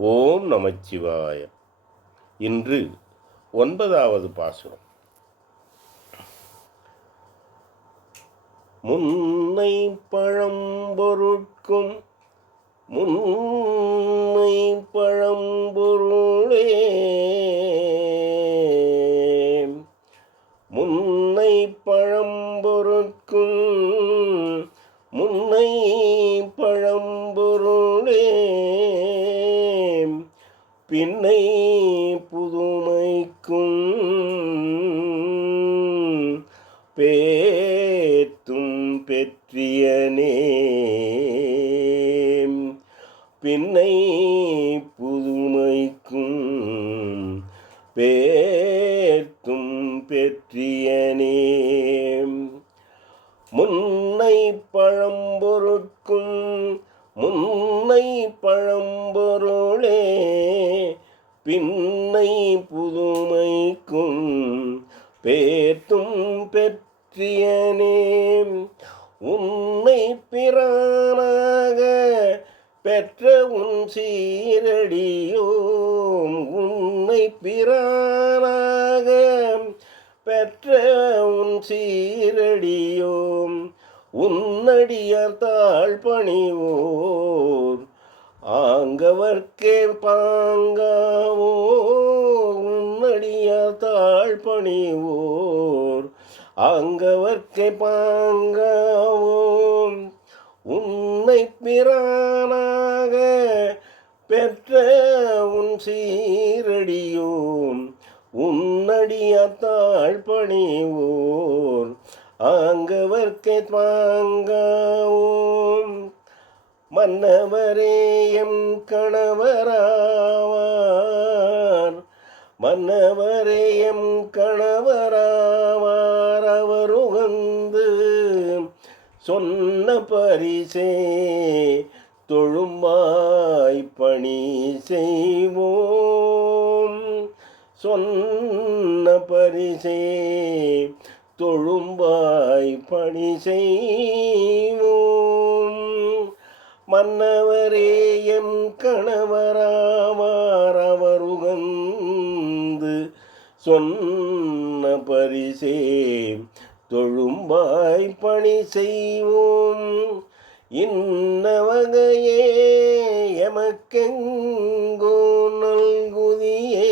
ஓம் நமச்சிவாய. இன்று ஒன்பதாவது பாசுரம். முன்னை பழம்பொருட்கும் முன்னை பழம்பொருளே முன்னை பழம்பொருட்கும் பின்னை புதுமைக்கும் பேத்தும் பெற்றியனே. பின்னை புதுமைக்கும் பேர்த்தும் பெற்றியனே. முன்னை பழம்பொருட்கும் முன் முன்னை பழம்பொருளே பின்னை புதுமைக்கும் பேர்த்தும் பெற்றியனே. உன்னை பிறானாக பெற்ற உன் சீரடியோம் உன்னை பிறானாக பெற்ற உன் சீரடியோம் உன் உன்னடியார் தாழ் பணிவோர். ஆங்கவர்க்கே பாங்காவோ உன்னடியார் தாழ் பணிவோர். ஆங்கவர்க்கே பாங்காவோம் உன்னை பிறானாக பெற்ற உன் சீரடியோம் உன்னடியாத்தாள் பணிவோர். ஆங்கவர்க்கே பாங்காவோம் மன்னவரே எம் கணவராவார். மன்னவரே எம் கணவராவார். அவர் உகந்து சொன்ன பரிசே தொழுமாய் பணி செய்வோம். சொன்ன பரிசே தொழும்பாய் பணி செய்வோம். மன்னவரே என் கணவராவார் அவர் உகந்து சொன்ன பரிசே தொழும்பாய் பணி செய்வோம். இன்ன வகையே எமக்கெங்கோ நல்குதியே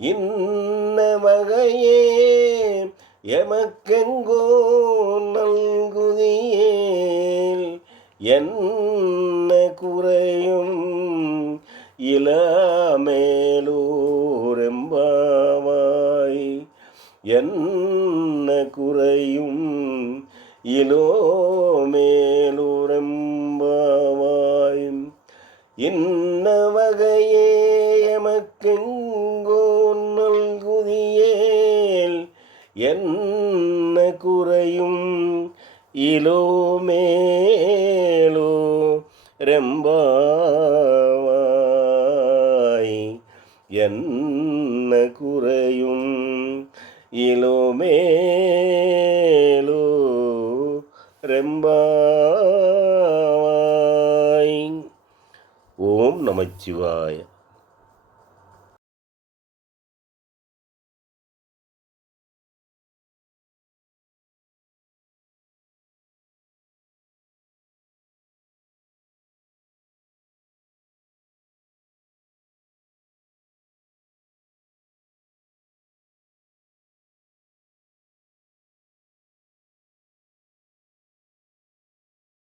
இன் எமக்கெங்கோ நல்குதியேல் என்ன குறையும்? இளமேலூரெம்பாவாய் என்ன குறையும்? இலோமேலூரெம்பாவாய் இன் என்ன குறையும் இலோமேலோ ரெம்பாவாய் என்ன குறையும் இலோமேலோ ரெம்பாவாய் ஓம் நமச்சிவாய